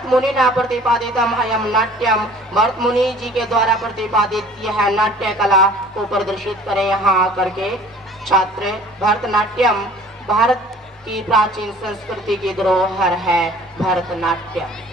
भरत मुनि ना प्रतिपादितम अयम नाट्यम। भरत मुनि जी के द्वारा प्रतिपादित यह नाट्य कला को प्रदर्शित करें यहाँ आकर के छात्र। भरतनाट्यम भारत की प्राचीन संस्कृति की धरोहर है। भरतनाट्यम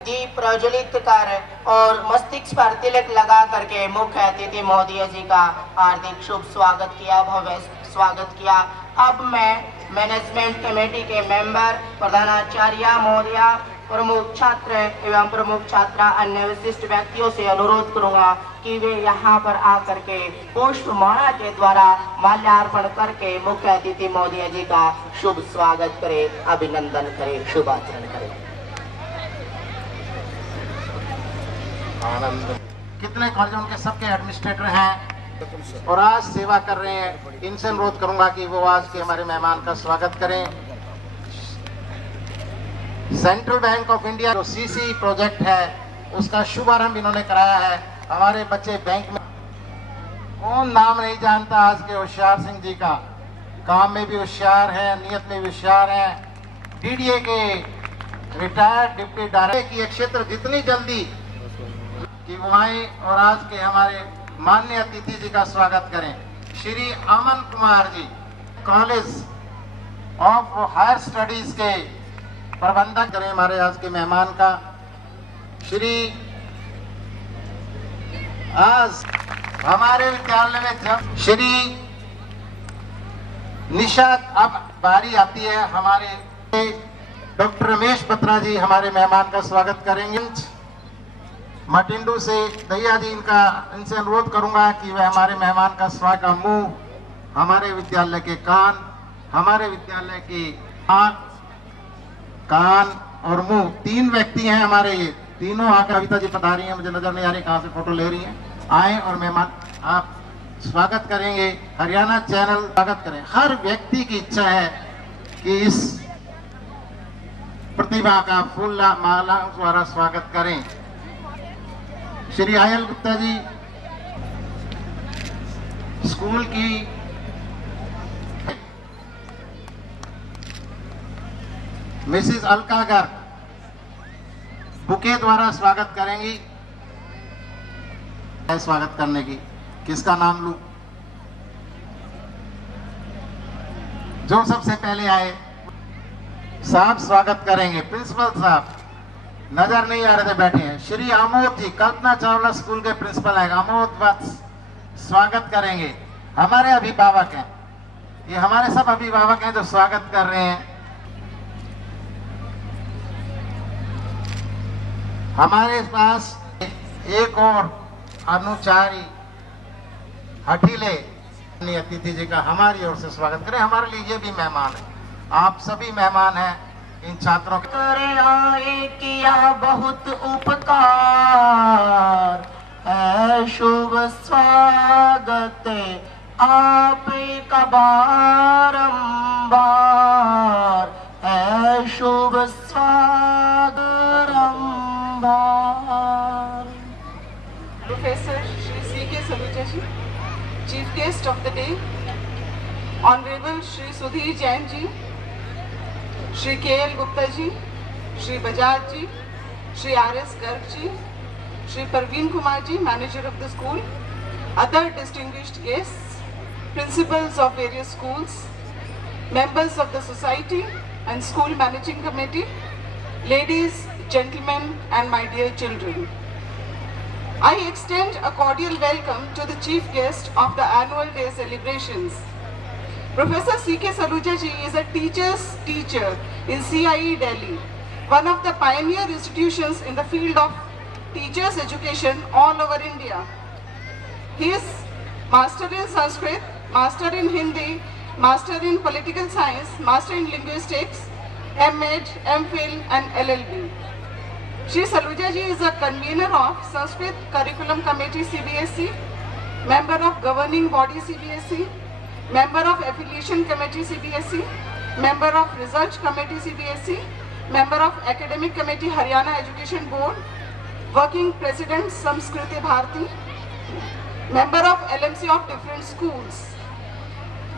दीप प्रज्वलित कर और मस्तिष्क पर तिलक लगा करके मुख्य अतिथि महोदय जी का हार्दिक शुभ स्वागत किया, भव्य स्वागत किया। अब मैं मैनेजमेंट कमेटी के मेंबर, प्रधानाचार्य महोदया, प्रमुख छात्र एवं प्रमुख छात्रा, अन्य विशिष्ट व्यक्तियों से अनुरोध करूंगा कि वे यहाँ पर आकर के पुष्पमाला के द्वारा माल्यार्पण करके मुख्य अतिथि महोदय जी का शुभ स्वागत करें, अभिनंदन करें, शुभाचरण करें। आनंद कितने कॉलेजों के सबके एडमिनिस्ट्रेटर हैं और आज सेवा कर रहे हैं, इनसे अनुरोध करूंगा कि वो आज के हमारे मेहमान का स्वागत करें। सेंट्रल बैंक ऑफ इंडिया जो सीसी प्रोजेक्ट है उसका शुभारंभ इन्होंने कराया है। हमारे बच्चे बैंक में, कौन नाम नहीं जानता आज के होशियार सिंह जी का, काम में भी होशियार है, नियत में भी होशियार है। डीडीए के रिटायर्ड डिप्टी डायरेक्टर की क्षेत्र जितनी जल्दी कि वो आए और आज के हमारे माननीय अतिथि जी का स्वागत करें। Shri Aman Kumar ji, college of higher studies के प्रबंधक करें हमारे आज के मेहमान का। श्री आज हमारे विद्यालय में जब श्री निशात, अब बारी आती है हमारे डॉक्टर रमेश बत्रा जी हमारे मेहमान का स्वागत करेंगे। मटिंडू से दैया जी, इनसे अनुरोध करूंगा कि वह हमारे मेहमान का स्वागत, मुंह हमारे विद्यालय के कान, हमारे विद्यालय की आंख, कान और मुंह, तीन व्यक्ति हैं हमारे तीनों आकर कविता जी पता रही हैं, मुझे नजर नहीं आ रही कहाँ से फोटो ले रही हैं। आए और मेहमान आप स्वागत करेंगे, हरियाणा चैनल स्वागत करें। हर व्यक्ति की इच्छा है कि इस प्रतिभा का फूल माला द्वारा स्वागत करें। श्री आयल गुप्ता जी स्कूल की मिसेस अलका गर्ग बुके द्वारा स्वागत करेंगी। स्वागत करने की किसका नाम लूं? जो सबसे पहले आए साहब स्वागत करेंगे। प्रिंसिपल साहब नजर नहीं आ रहे थे, बैठे हैं। श्री आमोद जी कल्पना चावला स्कूल के प्रिंसिपल हैं, आमोद वत्स स्वागत करेंगे। हमारे अभिभावक हैं, ये हमारे सब अभिभावक हैं जो स्वागत कर रहे हैं। हमारे पास एक और अनुचारी हठीले अतिथि जी का हमारी ओर से स्वागत करें। हमारे लिए ये भी मेहमान है, आप सभी मेहमान हैं इन छात्रों के। करे आए किया बहुत उपकार है, शुभ स्वागत आप का बारंबार है, शुभ स्वागत बारंबार। Professor Shri C.K. Saluja ji, Chief Guest of the day, Honorable Shri Sudhir Jain ji, Shri K.L. Gupta ji, Shri Bajaj ji, Shri R.S. Garg ji, Shri Parveen Kumar ji, Manager of the school, other distinguished guests, principals of various schools, members of the society and school managing committee, ladies, gentlemen and my dear children. I extend a cordial welcome to the chief guest of the annual day celebrations. Professor C.K. Saluja ji is a teacher's teacher in CIE Delhi, one of the pioneer institutions in the field of teachers education all over India. He is master in Sanskrit, master in Hindi, master in political science, master in linguistics, M.Ed, M.Phil and LLB. Shri Saluja ji is a convener of Sanskrit Curriculum Committee CBSE, member of Governing Body CBSE, member of Affiliation Committee CBSE, member of Research Committee CBSE, member of Academic Committee Haryana Education Board, working President Samskriti Bharati, member of LMC of different schools.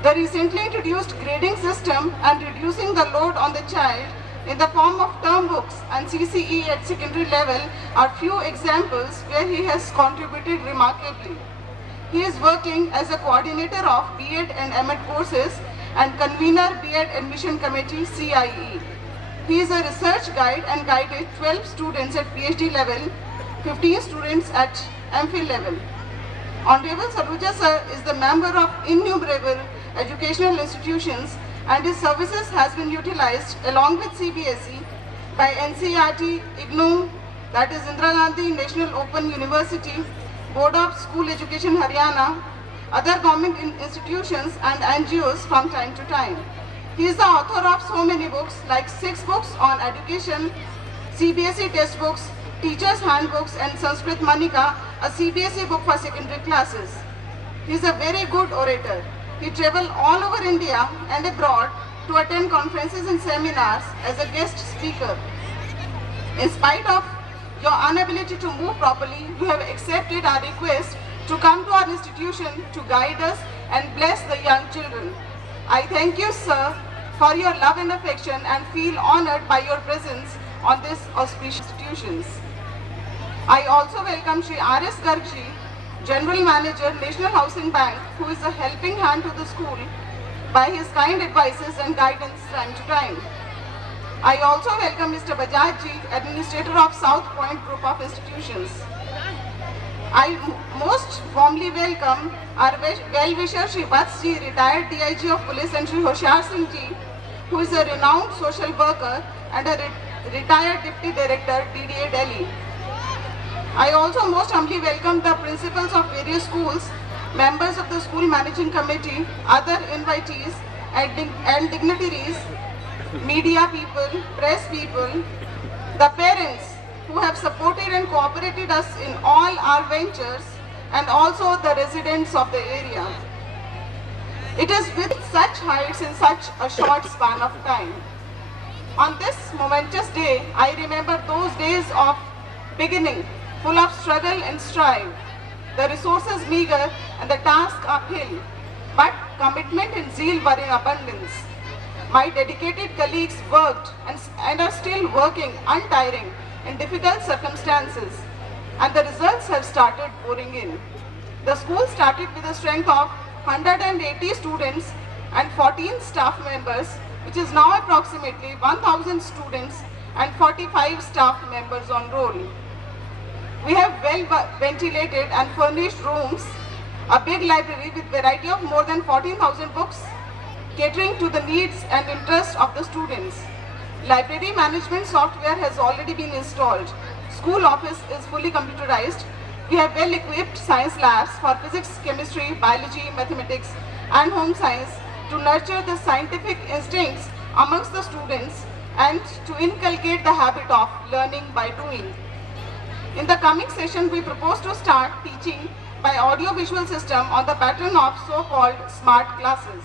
The recently introduced grading system and reducing the load on the child in the form of term books and CCE at secondary level are few examples where he has contributed remarkably. He is working as a coordinator of B.Ed and M.Ed courses and convener B.Ed Admission Committee CIE. He is a research guide and guided 12 students at PhD level, 15 students at MPhil level. Honorable Saluja sir is the member of innumerable educational institutions and his services has been utilized along with CBSE by NCERT, IGNOU, that is Indira Gandhi National Open University, Board of School Education Haryana, other government institutions and NGOs from time to time. He is the author of so many books like 6 books on education, CBSE test books, teachers handbooks and Sanskrit Manika, a CBSE book for secondary classes. He is a very good orator. He travels all over India and abroad to attend conferences and seminars as a guest speaker. In spite of your inability to move properly, you have accepted our request to come to our institution to guide us and bless the young children. I thank you, sir, for your love and affection and feel honored by your presence on this auspicious institutions. I also welcome Shri R.S. Garg ji, General Manager, National Housing Bank, who is a helping hand to the school by his kind advices and guidance time to time. I also welcome Mr. Bajaj ji, Administrator of South Point Group of Institutions. I most warmly welcome our well-wisher Shri Vats ji, retired DIG of Police, and Shri Hoshiar Singh ji, who is a renowned social worker and a retired Deputy Director, DDA Delhi. I also most humbly welcome the principals of various schools, members of the school managing committee, other invitees and dignitaries, media people, press people, the parents, who have supported and cooperated us in all our ventures, and also the residents of the area. It is with such heights in such a short span of time. On this momentous day, I remember those days of beginning, full of struggle and strive, the resources meager and the task uphill, but commitment and zeal were in abundance. My dedicated colleagues worked and are still working untiring in difficult circumstances, and the results have started pouring in. The school started with a strength of 180 students and 14 staff members, which is now approximately 1,000 students and 45 staff members on roll. We have well ventilated and furnished rooms, a big library with variety of more than 14,000 books, catering to the needs and interests of the students. Library management software has already been installed. School office is fully computerized. We have well-equipped science labs for physics, chemistry, biology, mathematics, and home science to nurture the scientific instincts amongst the students and to inculcate the habit of learning by doing. In the coming session, we propose to start teaching by audio-visual system on the pattern of so-called smart classes.